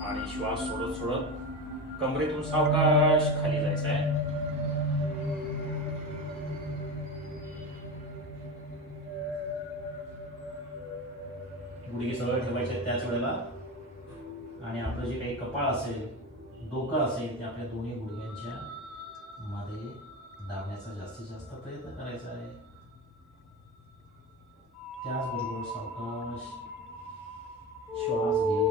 आणि श्वास सोडत सोडत कमरेतून सावकाश खाली जायचं आहे गुडघे सरळ ठेवायचे त्याच वेळेला. आणि आपलं जे काही कपाळ असेल डोकं असेल ते आपल्या दोन्ही गुडघ्यांच्या मध्ये दाबण्याचा जास्तीत जास्त प्रयत्न करायचा आहे. त्याचबरोबर सावकाश श्वास घे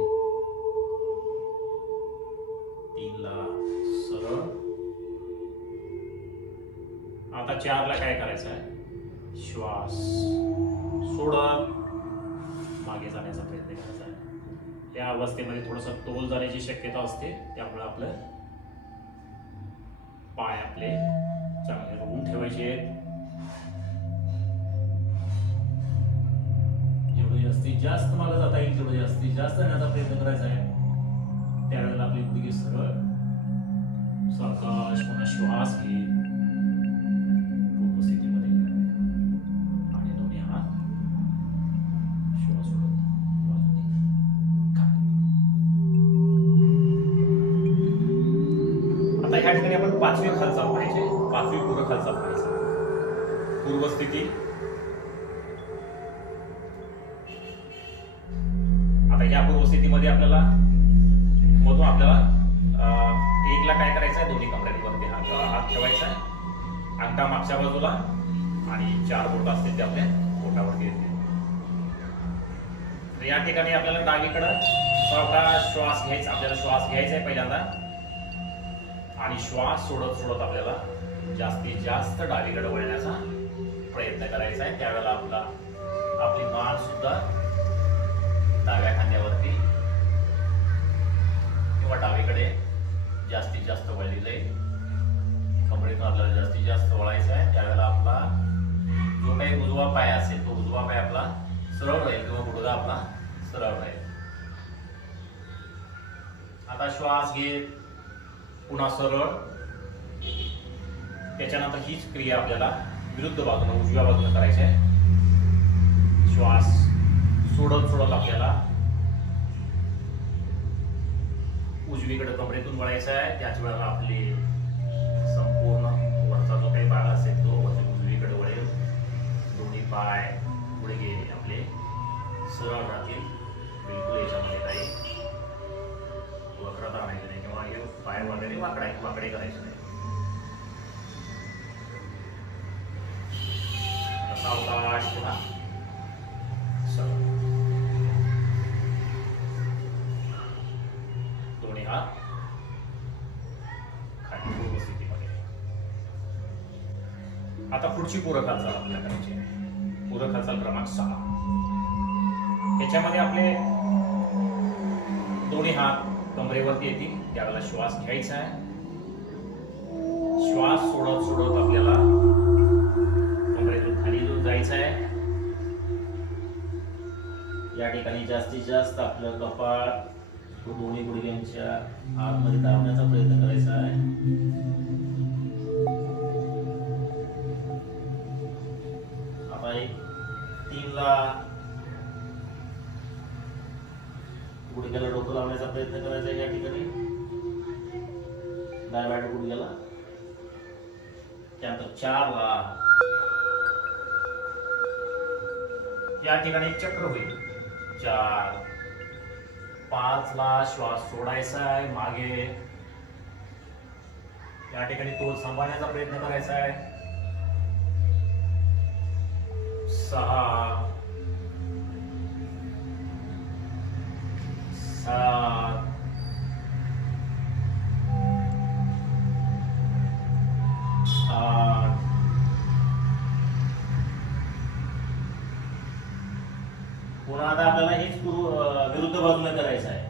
आता चारला काय करायचं आहे श्वास. सोडत मागे जाण्याचा प्रयत्न करायचा आहे. या अवस्थेमध्ये थोडंसं तोल जाण्याची शक्यता असते. त्यामुळे आपलं पाय आपले चांगले रोवून ठेवायचे आहेत. जास्तीत जास्त मागे जाता येईल तेवढं जास्तीत जास्त जाण्याचा प्रयत्न करायचा आहे. त्यावेळेला आपली गुडघे सरळ. सावकाश श्वास घे या ठिकाणी आपण पाचवी खालचा पाहिजे. पाचवी पूर्व खालचा पाहिजे. पूर्वस्थिती. आता या पूर्वस्थितीमध्ये आपल्याला मधून आपल्याला एकला काय करायचं आहे दोन्ही कमऱ्यांवरती हात हात ठेवायचा आहे अंगठा मागच्या बाजूला आणि चार बोट असतील ते आपल्या बोटावरती येते तर या ठिकाणी आपल्याला डावीकडं सावकाश श्वास घ्यायचा आपल्याला श्वास घ्यायचा आहे पहिल्यांदा. आणि श्वास सोडत सोडत आपल्याला जास्तीत जास्त डावीकडे वळण्याचा प्रयत्न करायचा आहे. त्यावेळेला आपला आपली मान सुद्धा डाव्या खांद्यावरती किंवा डावीकडे जास्तीत जास्त वळली जाईल. कमरेतून आपल्याला जास्तीत जास्त वळायचं आहे. त्यावेळेला आपला जो काही उजवा पाय असेल तो उजवा पाय आपला सरळ राहील किंवा गुडगा आपला सरळ राहील. आता श्वास घेत पुन्हा सरळ. त्याच्यानंतर हीच क्रिया आपल्याला विरुद्ध बाजूला उजव्या बाजूला करायची आहे. श्वास सोडत सोडत आपल्याला उजवीकडे कमरेतून वळायचं आहे. त्याच वेळेला आपली आणि वाकडा वाकडे करायचं नाही सावकाश पुन्हा दोन्ही हात खाली आता पुढची पूरक हालचाल आपल्याला करायची आहे. पूरक हालचाल क्रमांक सहा. याच्यामध्ये आपले दोन्ही हात कमरेवरती येतील त्यावेळेला श्वास घ्यायचा आहे. श्वास सोडत सोडत आपल्याला कमरेतून खाली जो जायचं आहे. या ठिकाणी जास्तीत जास्त आपलं कपाळ दोन्ही गुडघ्यांच्या आतमध्ये दाबण्याचा प्रयत्न करायचा आहे. गुडघ्याला डोकं लावण्याचा प्रयत्न करायचा आहे या ठिकाणी. डायबॅट गुडघ्याला त्यानंतर चारला या ठिकाणी चक्र होईल. चार. पाच ला श्वास सोडायचा आहे मागे. या ठिकाणी तोल सांभाळण्याचा प्रयत्न करायचा आहे. सहा. पुन्हा आता आपल्याला हेच पूर्व विरुद्ध बाजूला करायचं आहे.